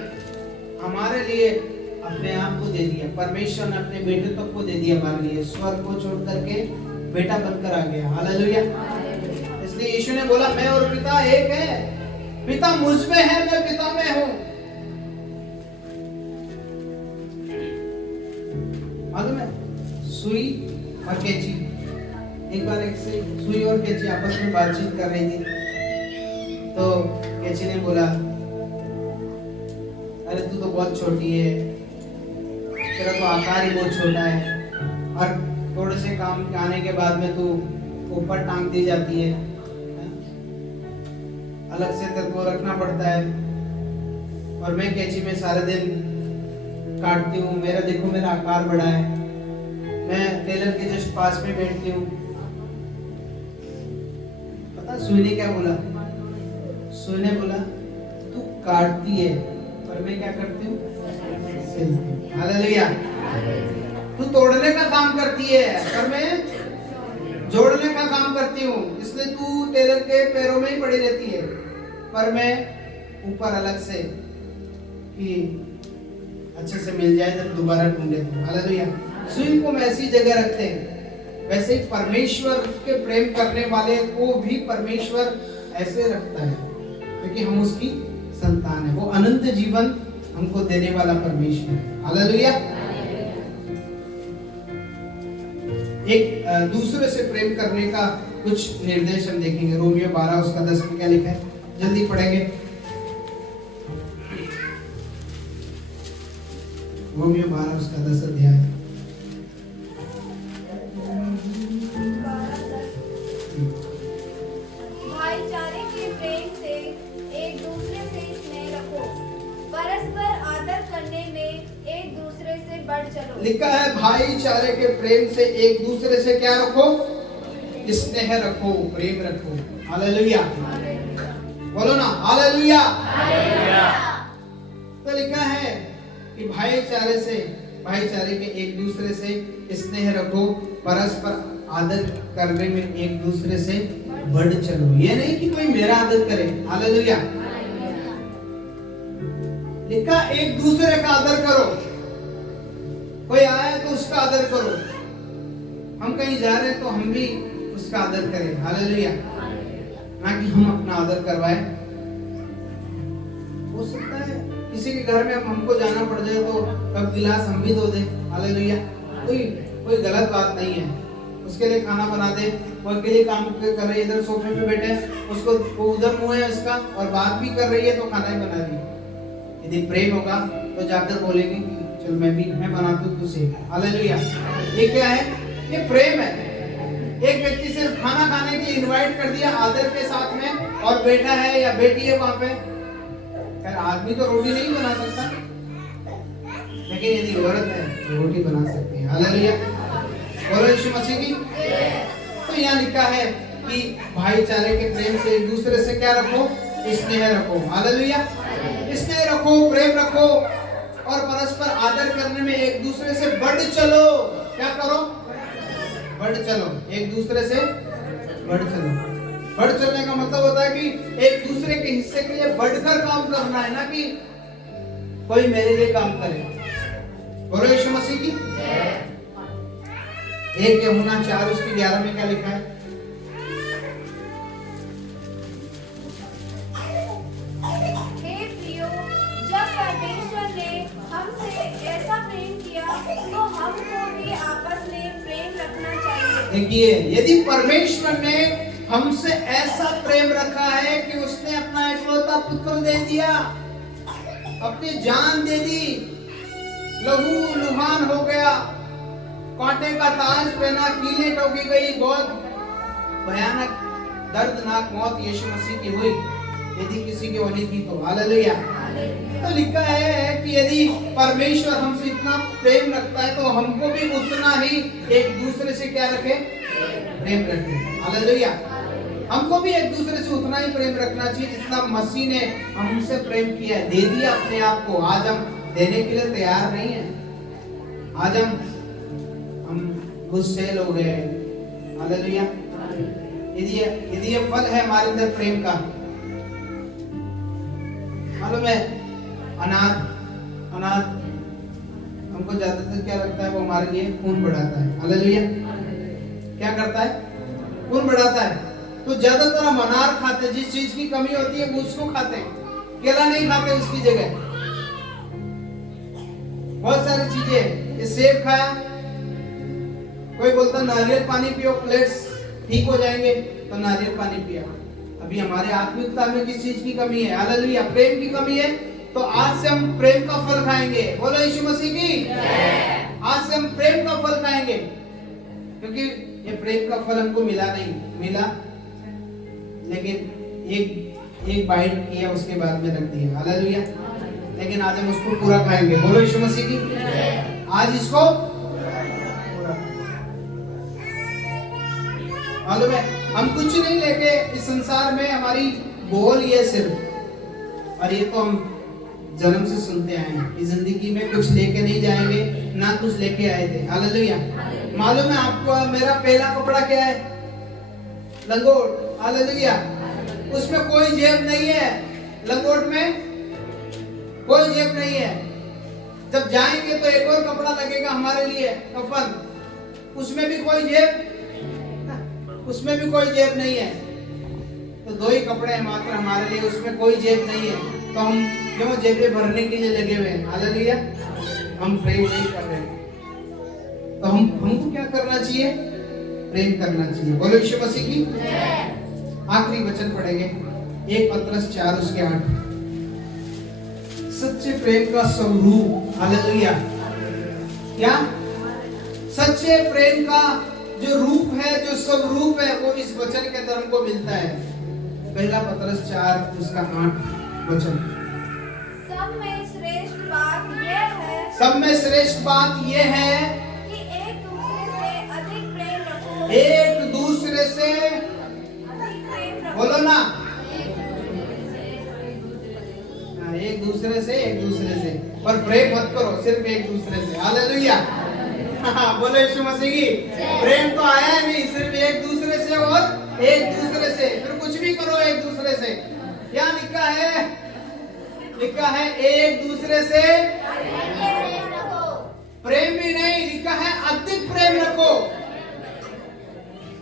हमारे लिए अपने आप को दे दिया। परमेश्वर ने अपने बेटे तक को दे दिया हमारे लिए। स्वर्ग को छोड़ करके बेटा बनकर आ गया। हालेलुया। इसलिए यीशु ने बोला मैं और पिता एक है। पिता मुझ में है, मैं पिता में हूं। मालूम है, सुई और कैंची, एक बार एक से सुई और कैंची आपस में बातचीत कर रही थी, तो कैंची ने बोला अरे तू तो बहुत छोटी है, तेरा तो आकार ही बहुत छोटा है, और थोड़े से काम आने के बाद में तू ऊपर टांग दी जाती है, अलग से तेरे को रखना पड़ता है, और मैं कैंची में सारे दिन काटती हूँ। मेरा देखो मेरा आकार बड़ा है, मैं टेलर के जस्ट पास में बैठती हूँ। पता सुई ने क्या बोला? सुई ने बोला तू काटती है पर मैं क्या करती हूँ? हालेलुया। तू तोड़ने का काम करती है पर मैं जोड़ने का काम करती हूँ। इसलिए तू टेलर के पैरों में ही पड़ी रहती है, पर मैं ऊपर अलग से कि अच्छे से मिल जाए जब दोबारा ढूंढे। हालेलुया। सुई को हम ऐसी जगह रखते हैं, वैसे ही परमेश्वर के प्रेम करने वाले को भी परमेश्वर ऐसे रखता है, क्योंकि हम उसकी संतान है। वो अनंत जीवन हमको देने वाला परमेश्वर। हालेलुया। एक दूसरे से प्रेम करने का कुछ निर्देश हम देखेंगे। रोमियो 12 उसका 10 में क्या लिखा है, जल्दी पढ़ेंगे। रोमियो 12 उसका 10 अध्याय। भाईचारे के प्रेम से एक दूसरे से स्नेह रखो, परस्पर आदर करने में एक दूसरे से बढ़ चलो। लिखा है भाईचारे के प्रेम से एक दूसरे से क्या रखो? स्नेह रखो, प्रेम रखो। हालेलुया। बोलो ना हालेलुया। तो लिखा है कि भाईचारे के एक दूसरे से स्नेह रखो, परस्पर आदर करने में एक दूसरे से बढ़ चलो। ये नहीं कि कोई मेरा आदर करे। हालेलुया। लिखा एक दूसरे का आदर करो। कोई आया तो उसका आदर करो। हम कहीं जा रहे हैं तो हम भी उसका आदर करें। हालेलुया। ना कि हम अपना आदर करवाएं। हो सकता है किसी के घर में हमको जाना पड़ जाए तो कब गिलास हम भी धो दे। हालेलुया। कोई गलत बात नहीं है, उसके लिए खाना बना दे। वो अकेले काम कर रही है, इधर सोफे पे बैठे, उसको वो उधर मुंह है उसका और बात भी कर रही है तो खाना ही बना रही है। यदि प्रेम होगा तो जाकर बोलेगी कि चल मैं बनाती हूँ तुझसे। हालेलुया। ये क्या है? ये प्रेम है। एक व्यक्ति सिर्फ खाना खाने के लिए इनवाइट कर दिया आदर के साथ में, और बैठा है या बेटी है वहां पे। खैर आदमी तो रोटी नहीं बना सकता, लेकिन यदि औरत है तो रोटी बना सकती है। हालेलुया। बोलो यीशु मसीह की। तो यहाँ लिखा है कि भाईचारे के प्रेम से एक दूसरे से क्या रखो? स्नेह रखो। हालेलुया। स्नेह रखो, प्रेम रखो, और परस्पर आदर करने में एक दूसरे से बढ़ चलो। क्या करो? बढ़ चलो। एक दूसरे से बढ़ चलो। बढ़ चलने का मतलब होता है कि एक दूसरे के हिस्से के लिए बढ़कर काम करना है, ना कि कोई मेरे लिए काम करे। बोलो यीशु मसीह की। 1 यूहन्ना 4 उसकी 11 में क्या लिखा है? देखिए, यदि परमेश्वर ने हमसे ऐसा प्रेम रखा है कि उसने अपना इकलौता पुत्र दे दिया, अपनी जान दे दी, लहू लुहान हो गया, कांटे का ताज पहना, कीलें ठोकी गई, बहुत भयानक दर्दनाक मौत यीशु मसीह की हुई, यदि किसी की होनी थी तो। हालेलुया। तो लिखा है कि यदि परमेश्वर हमसे इतना प्रेम रखता है तो हमको भी उतना ही एक दूसरे से क्या रखे? प्रेम रखे। हालेलुया। हमको भी एक दूसरे से उतना ही प्रेम रखना चाहिए जितना मसीह ने हमसे प्रेम किया है, दे दिया अपने आप को। आज हम देने के लिए तैयार नहीं है। आज हम गुस्से हो गए। हालेलुया। यदि ये फल है हमारे अंदर प्रेम का, मालूम है, अनाथ हमको ज्यादातर क्या लगता है, वो हमारे लिए खून बढ़ाता है। हालेलुया। क्या करता है? खून बढ़ाता है। तो ज्यादातर हम अनार खाते हैं, जिस चीज की कमी होती है वो उसको खाते हैं, केला नहीं खाते उसकी जगह। बहुत सारी चीजें, ये सेब खाया, कोई बोलता नारियल पानी पियो, प्लेट्स ठीक हो जाएंगे, तो नारियल पानी पिया। अभी हमारे आत्मिकता में किस चीज की कमी है? हालेलुया। प्रेम की कमी है। तो आज से हम प्रेम का फल खाएंगे। बोलो यीशु मसीह की। आज से हम प्रेम का फल खाएंगे, क्योंकि ये प्रेम का फल हमको मिला, लेकिन एक बाइट किया, उसके बाद में रख दिया। हालेलुया। लेकिन आज हम उसको पूरा खाएंगे। बोलो यीशु मसीह की। आज इसको पूरा। मालूम है, हम कुछ नहीं लेके इस संसार में, हमारी बोल ये सिर्फ, और ये तो हम जन्म से सुनते आए हैं, इस जिंदगी में कुछ लेके नहीं जाएंगे, ना कुछ लेके आए थे। हालेलुया। मालूम है आपको, मेरा पहला कपड़ा क्या है? लंगोट। हालेलुया। उसमें कोई जेब नहीं है, लंगोट में कोई जेब नहीं है। जब जाएंगे तो एक और कपड़ा लगेगा हमारे लिए, कफन, उसमें भी कोई जेब नहीं है। तो दो ही कपड़े हैं मात्र हमारे लिए, उसमें कोई जेब नहीं है। तो हम क्यों जेबें भरने के लिए लगे हुए हैं? हालेलुया। हम प्रेम नहीं कर रहे। तो हमको क्या करना चाहिए? प्रेम करना चाहिए। बोलो यीशु मसीह की। आखिरी वचन पढ़ेंगे, 1 पतरस 4 उसके 8। सच्चे प्रेम का स्वरूप। हालेलुया। क्या? सच्चे प्रेम का जो रूप है, जो स्वरूप है, वो इस वचन के अंदर हमको मिलता है। पहला पतरस 4 उसका 8 वचन। सब में श्रेष्ठ बात यह है कि एक दूसरे से अधिक प्रेम रखो। एक दूसरे से अधिक प्रेम रखो। बोलो ना, एक दूसरे से, पर प्रेम मत करो, सिर्फ एक दूसरे से। हालेलुया। बोलो यीशु मसीह की। प्रेम तो आया नहीं, सिर्फ एक दूसरे से और एक दूसरे से, फिर कुछ भी करो एक दूसरे से। क्या लिखा है? लिखा है एक दूसरे से प्रेम भी नहीं, लिखा है अधिक प्रेम रखो।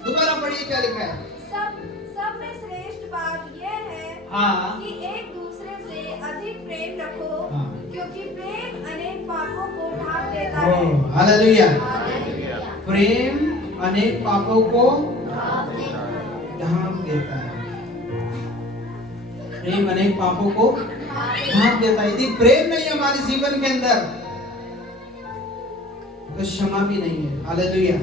दोबारा पढ़िए, क्या लिखा है? सब में श्रेष्ठ बात यह है कि एक दूसरे से अधिक प्रेम रखो, क्योंकि प्रेम अनेक पापों को ढांप देता है। हालेलुया। प्रेम अनेक पापों को ढांप देता है। प्रेम अनेक पापों को ढांप देता है। यदि प्रेम नहीं है हमारे जीवन के अंदर, तो क्षमा भी नहीं है। हालेलुया।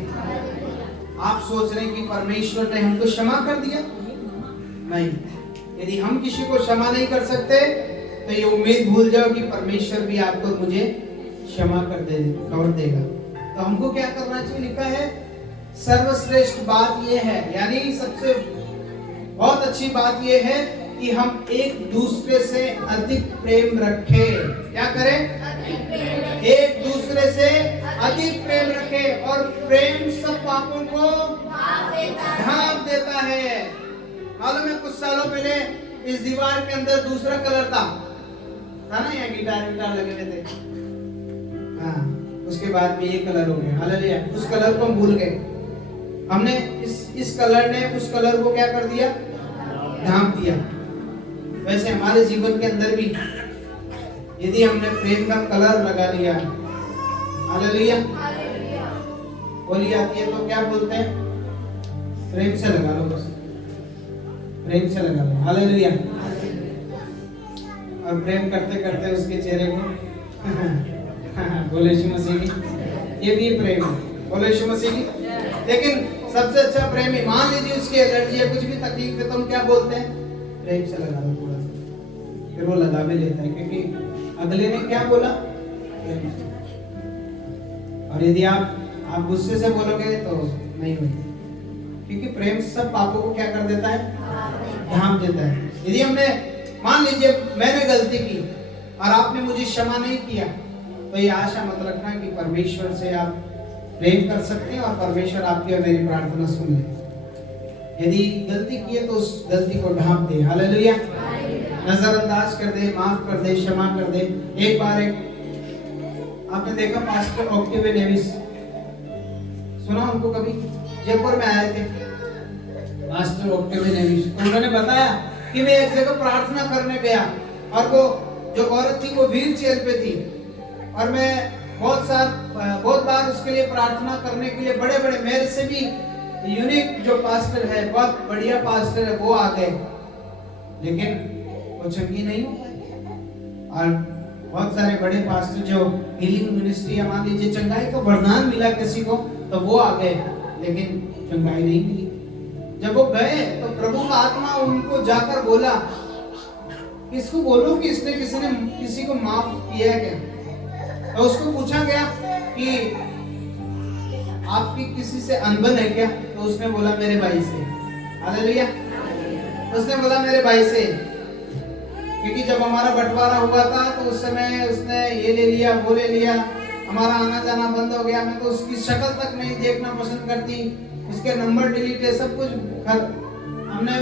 आप सोच रहे हैं कि परमेश्वर ने हमको क्षमा कर दिया? नहीं। यदि हम किसी को क्षमा नहीं कर सकते, तो ये उम्मीद भूल जाओ कि परमेश्वर भी आपको मुझे क्षमा कर देगा। तो हमको क्या करना चाहिए? लिखा है सर्वश्रेष्ठ बात यह है, यानी सबसे बहुत अच्छी बात यह है कि हम एक दूसरे से अधिक प्रेम रखें। क्या करें? एक दूसरे से अधिक प्रेम रखें। और प्रेम सब पापों को ढांप देता है। मालूम है, कुछ सालों पहले इस दीवार के अंदर दूसरा कलर था ना, यहाँ गिटार लगे हुए थे। हाँ, उसके बाद में ये कलर हो गया। हालेलुया। उस कलर को हम भूल गए। हमने इस कलर ने उस कलर को क्या कर दिया? ढांप दिया। वैसे हमारे जीवन के अंदर भी यदि हमने प्रेम का कलर लगा लिया, हालेलुया, होली आती है तो क्या बोलते हैं? प्रेम से लगा लो बस, प्रेम से लगा लो। हालेलुया। और प्रेम करते करते उसके चेहरे को बोले यीशु मसीह की, ये भी प्रेम है। बोले यीशु मसीह की। लेकिन सबसे अच्छा प्रेम है, मान लीजिए उसकी एलर्जी है, कुछ भी तकलीफ है, तो हम क्या बोलते हैं? प्रेम से लगा लो थोड़ा सा, फिर वो लगा भी लेता है, क्योंकि अगले ने क्या बोला? प्रेम से। और यदि आप गुस्से से बोलोगे तो नहीं होगी, क्योंकि प्रेम सब पापों को क्या कर देता है? ढांप देता है। यदि हमने, मान लीजिए मैंने गलती की और आपने मुझे क्षमा नहीं किया, तो ये आशा मत रखना कि परमेश्वर से आप प्रेम कर सकते हैं और परमेश्वर आपकी और मेरी प्रार्थना सुन ले। यदि गलती की है तो उस गलती को ढांप दे। हालेलुया। नजरअंदाज कर दे, माफ कर दे, क्षमा कर दे। एक बार आपने देखा पास्टर ऑक्टेवियन नेविस, सुना उनको कभी? जयपुर में आए थे पास्टर ऑक्टेवियन नेविस, तो उन्होंने बताया कि मैं एक जगह प्रार्थना करने गया और वो जो औरत थी वो व्हील चेयर पे थी, और मैं बहुत बार उसके लिए प्रार्थना करने के लिए बड़े बड़े, मेरे से भी यूनिक जो पास्टर है, बहुत बढ़िया पास्टर है, वो आ गए, लेकिन वो चंगी नहीं हो पाई। और बहुत सारे बड़े पास्टर जो हीलिंग मिनिस्ट्री या मान लीजिए चंगाई का वरदान मिला किसी को, तो वो आ गए, लेकिन चंगाई नहीं मिली। जब वो गए तो प्रभु का आत्मा उनको जाकर बोला, इसको बोलो कि इसने किसी को माफ किया है क्या? तो उसको पूछा गया कि आपकी किसी से अनबन है क्या? तो उसने बोला मेरे भाई से। हालेलुया। उसने बोला मेरे भाई से, क्योंकि जब हमारा बंटवारा हुआ था तो उस समय उसने ये ले लिया, वो ले लिया, हमारा आना जाना बंद हो गया। मैं तो उसकी शक्ल तक नहीं देखना पसंद करती, उसके नंबर डिलीट है, सब कुछ हमने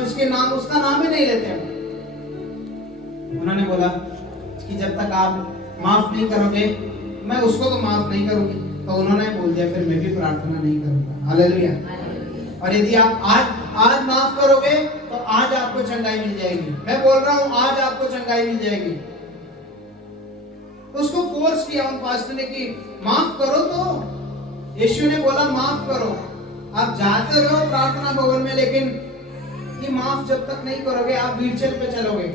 उसका नाम ही नहीं लेते। उन्होंने बोला कि जब तक आप माफ नहीं करोगे, मैं उसको तो माफ नहीं करूंगी। तो उन्होंने बोल दिया फिर मैं भी प्रार्थना नहीं करूंगा। हालेलुया। और यदि आप आज माफ करोगे तो आज आपको चंगाई मिल जाएगी। मैं बोल रहा हूं आज आपको चंगाई मिल जाएगी। तो उसको फोर्स किया उन पास्टर ने कि माफ करो, तो यीशु ने बोला माफ करो। आप जाते रहो प्रार्थना भवन में, लेकिन ये माफ जब तक नहीं करोगे आप व्हीलचेयर पे चलोगे।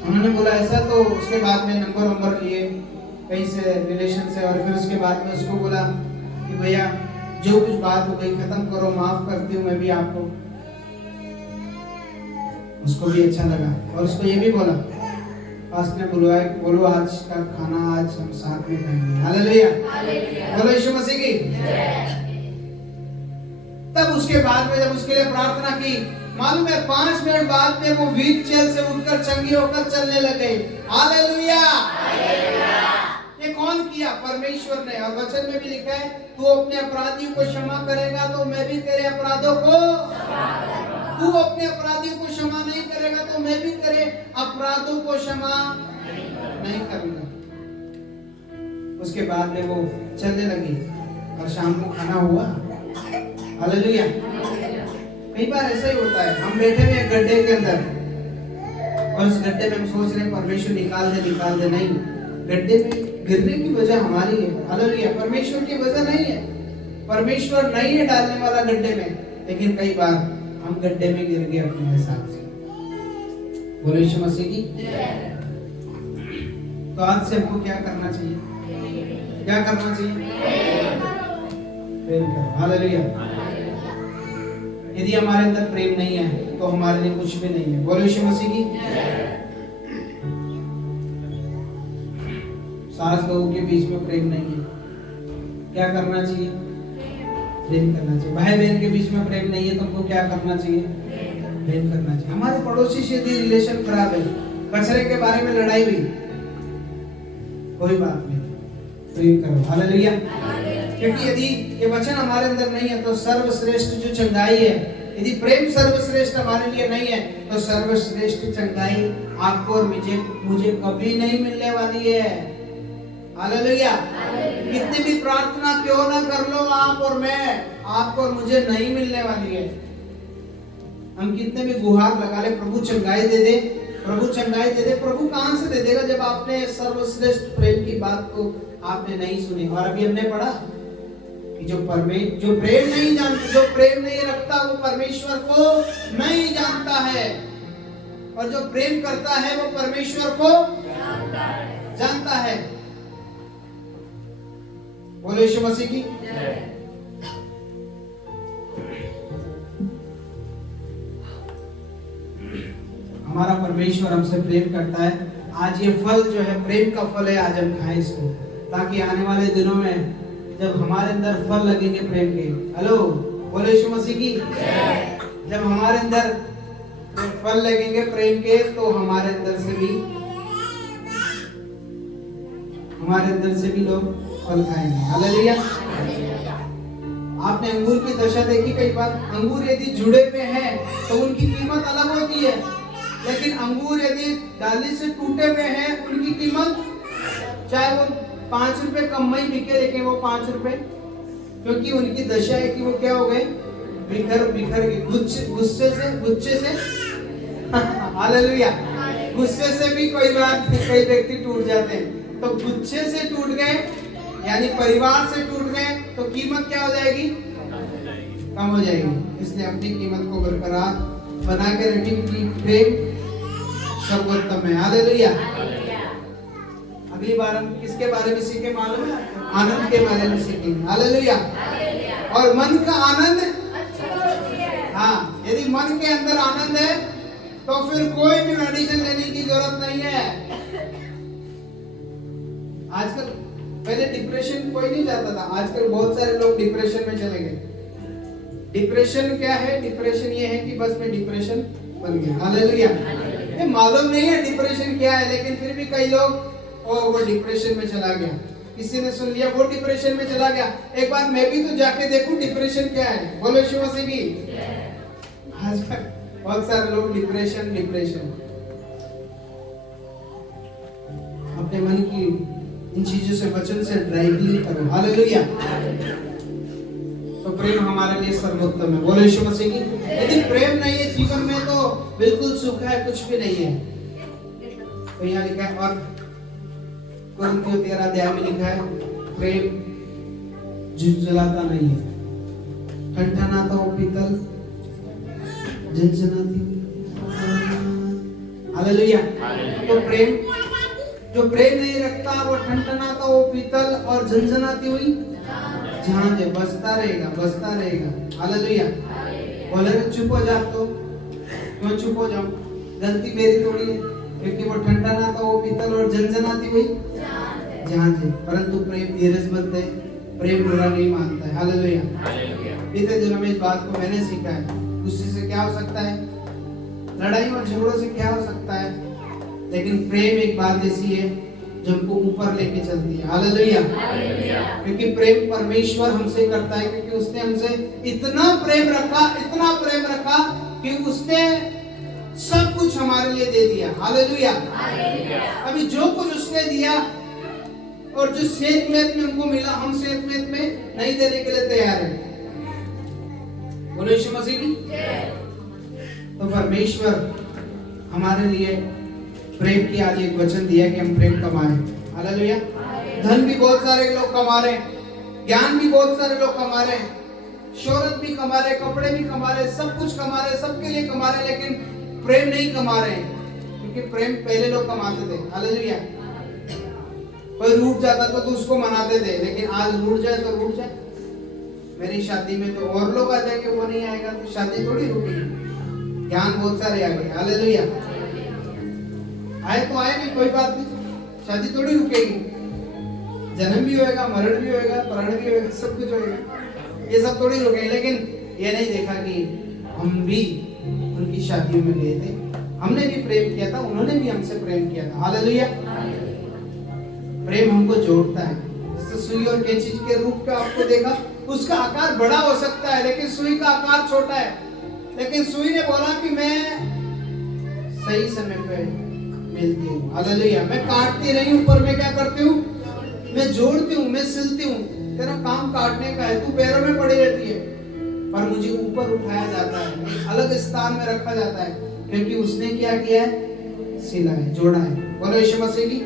उन्होंने बोला ऐसा, तो उसके बाद में नंबर लिए कहीं से रिलेशन से, और फिर उसके बाद में उसको बोला कि भैया जो कुछ बात हो गई खत्म करो, माफ करती हूँ मैं भी आपको। उसको भी अच्छा लगा और उसको ये भी बोला, पास्टर ने बुलवाया कि बोलो आज का खाना आज हम साथ में खाएंगे। हालेलुया। बोलो यीशु मसीह की। तब उसके बाद में जब उसके लिए प्रार्थना की, मालूम है 5 मिनट बाद में वो व्हील चेयर से उठकर चंगी होकर चलने लगे। हालेलुया। ये कौन किया? परमेश्वर ने। और वचन में भी लिखा है तू अपने अपराधियों को क्षमा करेगा तो मैं भी तेरे अपराधों को, तू अपने अपराधियों को क्षमा नहीं करेगा तो मैं भी तेरे अपराधों को क्षमा नहीं करूंगा। उसके बाद में वो चलने लगी और शाम को खाना हुआ। हालेलुया। कई बार ऐसा ही होता है, हम बैठे हुए गड्ढे के अंदर और उस गड्ढे में हम सोच रहे हैं परमेश्वर निकाल दे। नहीं, गड्ढे में गिरने की वजह हमारी है। हालेलुया। परमेश्वर की वजह नहीं है। परमेश्वर नहीं है डालने वाला गड्ढे में, लेकिन कई बार हम गड्ढे में गिर गए अपने हिसाब से। बोलो यीशु मसीह की। तो आज से हमको क्या करना चाहिए? क्या करना चाहिए? प्रेम करो। हालेलुया। यदि हमारे अंदर प्रेम नहीं है तो हमारे लिए कुछ भी नहीं है। बोलो यीशु मसीह की। सास बहू के बीच में प्रेम नहीं है, क्या करना चाहिए? प्रेम करना चाहिए। भाई बहन के बीच में प्रेम नहीं है तो हमको क्या करना चाहिए? प्रेम करना चाहिए। हमारे पड़ोसी से यदि रिलेशन खराब है, कचरे के बारे में लड़ाई हुई, कोई बात नहीं, प्रेम करो। हालेलुया। क्योंकि यदि ये वचन हमारे अंदर नहीं है तो सर्वश्रेष्ठ जो चंगाई है, यदि प्रेम सर्वश्रेष्ठ हमारे लिए नहीं है तो सर्वश्रेष्ठ चंगाई आपको और मुझे कभी नहीं मिलने वाली है। हालेलुया। कितनी भी प्रार्थना क्यों ना कर लो आप और मैं, आपको और मुझे नहीं मिलने वाली है। हम कितने भी गुहार लगा ले, प्रभु चंगाई दे दे, प्रभु चंगाई दे दे। प्रभु कहां से दे देगा जब आपने सर्वश्रेष्ठ प्रेम की बात को आपने नहीं सुनी? और अभी हमने पढ़ा कि जो प्रेम नहीं जानता, जो प्रेम नहीं रखता वो परमेश्वर को नहीं जानता है, और जो प्रेम करता है वो परमेश्वर को जानता है। बोलो यीशु मसीह की। हमारा परमेश्वर हमसे प्रेम करता है। आज ये फल जो है प्रेम का फल है, आज हम खाएं इसको, ताकि आने वाले दिनों में जब हमारे अंदर फल लगेंगे प्रेम के, हेलो बोलो यीशु मसीह की, जब हमारे अंदर फल लगेंगे प्रेम के, तो हमारे अंदर से भी लोग फल खाएंगे। हालेलुया। आपने अंगूर की दशा देखी कई बार। अंगूर यदि जुड़े हुए हैं तो उनकी कीमत अलग होती है, लेकिन अंगूर यदि डाली से टूटे हुए हैं उनकी कीमत चाहे वो 5 रुपए कम ही बिके, लेकिन वो 5 रुपए, क्योंकि उनकी दशा है कि वो क्या हो गए, बिखर गए गुस्से से हालेलुया। गुस्से से भी कई व्यक्ति टूट जाते हैं, तो गुस्से से टूट गए यानी परिवार से टूट गए तो कीमत क्या हो जाएगी, कम हो जाएगी। इसलिए अपनी कीमत को बरकरार बना के रखें कि प्रेम सर्वोत्तम है। हालेलुया। अगली बार हम किसके बारे में सीखे मालूम है? आनंद के बारे में सीखेंगे। हालेलुया। और मन का आनंद, हाँ, यदि मन के अंदर आनंद है तो फिर कोई भी मेडिसिन लेने की जरूरत नहीं है। आजकल, पहले डिप्रेशन कोई नहीं जाता था, आजकल बहुत सारे लोग डिप्रेशन में चले गए। डिप्रेशन क्या है? डिप्रेशन ये है कि बस मैं डिप्रेशन बन गया। हालेलुया। ये मालूम नहीं है डिप्रेशन क्या है, लेकिन फिर भी कई लोग वो डिप्रेशन में चला गया। किसी ने सुन लिया वो डिप्रेशन में चला गया, एक बार मैं भी तो जाके देखूं डिप्रेशन क्या है। बोलो यीशु मसीह की। आजकल बहुत सारे लोग डिप्रेशन। अपने मन की इन चीजों से वचन से ड्राइविंग करो। हालेलुया। तो प्रेम हमारे लिए सर्वोत्तम है। बोलो यीशु मसीह की। यदि प्रेम नहीं है जीवन में तो बिल्कुल सुख है, कुछ भी नहीं है। तो यहाँ लिखा है, और कुरिन्थियों 13 अध्याय में लिखा है, प्रेम झुंझलाता नहीं है, ठनठनाता हो पीतल, झनझनाती हुई। हालेलुया। तो प्रेम, जो प्रेम नहीं रखता वो ठनठनाता हो पीतल और झनझनाती हुई झांझ है, बसता रहेगा। हालेलुया। बोले चुप हो जा, तो क्यों चुप हो जाऊं? गलती मेरी थोड़ी है, क्योंकि वो ठनठनाता हो पीतल और झनझनाती हुई झांझ है। परंतु प्रेम धीरजबंध है, प्रेम बुरा नहीं मानता है। हालेलुया। बीते दिनों में इस बात को मैंने सीखा है। गुस्से से क्या हो सकता है, लड़ाई और झगड़ों से क्या हो सकता है, लेकिन प्रेम एक बात ऐसी है जो हमको ऊपर लेके चलती है। हालेलुया। क्योंकि प्रेम परमेश्वर हमसे करता है, क्योंकि उसने हमसे इतना प्रेम रखा कि उसने सब कुछ हमारे लिए दे दिया। हालेलुया। अभी जो कुछ उसने दिया और जो सेहत में हमको मिला, हम सेहत में नहीं देने के लिए तैयार है। बोलो यीशु मसीह की। तो परमेश्वर हमारे लिए प्रेम की आज एक वचन दिया कि हम प्रेम कमाएं। हालेलुया। धन भी बहुत सारे लोग कमा रहे, ज्ञान भी बहुत सारे लोग कमा रहे, शोहरत भी कमा रहे, कपड़े भी कमा रहे, सब कुछ कमा रहे, सबके लिए कमा रहे, लेकिन प्रेम नहीं कमा रहे, क्योंकि प्रेम पहले लोग कमाते थे। हालेलुया। कोई रूठ जाता तो उसको मनाते थे, लेकिन आज रूठ जाए तो रूठ जाए। मेरी शादी में तो और लोग आ जाएंगे, वो नहीं आएगा तो शादी थोड़ी रुकेगी। ज्ञान बहुत सारे आ गए। हालेलुया। आए तो आएंगे, कोई बात नहीं, शादी थोड़ी रुकेगी। जन्म भी होएगा, मरण भी होएगा, प्राण भी होएगा, सब कुछ होएगा, ये सब थोड़ी रुकेंगे। लेकिन ये नहीं देखा कि हम भी उनकी शादियों में गए थे, हमने भी प्रेम किया था, उन्होंने भी हमसे प्रेम किया था। हालेलुया। प्रेम हमको जोड़ता है। जैसे सुई और कैंची के रूप का आपको देखा, उसका आकार बड़ा हो सकता है लेकिन सुई का आकार छोटा है। लेकिन सुई ने बोला कि मैं सही समय पे मिलती हूँ। हालेलुया। मैं काटती नहीं हूँ, पर मैं क्या करती हूँ, मैं जोड़ती हूँ, मैं सिलती हूँ। तेरा काम काटने का है, तू पैरों में पड़ी रहती है, पर मुझे ऊपर उठाया जाता है, एक अलग स्थान में रखा जाता है, क्योंकि उसने क्या किया है, सिला है, जोड़ा है। बोलो यीशु मसीह की।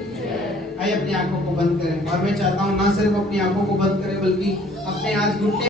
आइए अपनी आंखों को बंद करें और मैं चाहता हूँ ना सिर्फ अपनी आंखों को बंद करें बल्कि अपने आज घुटने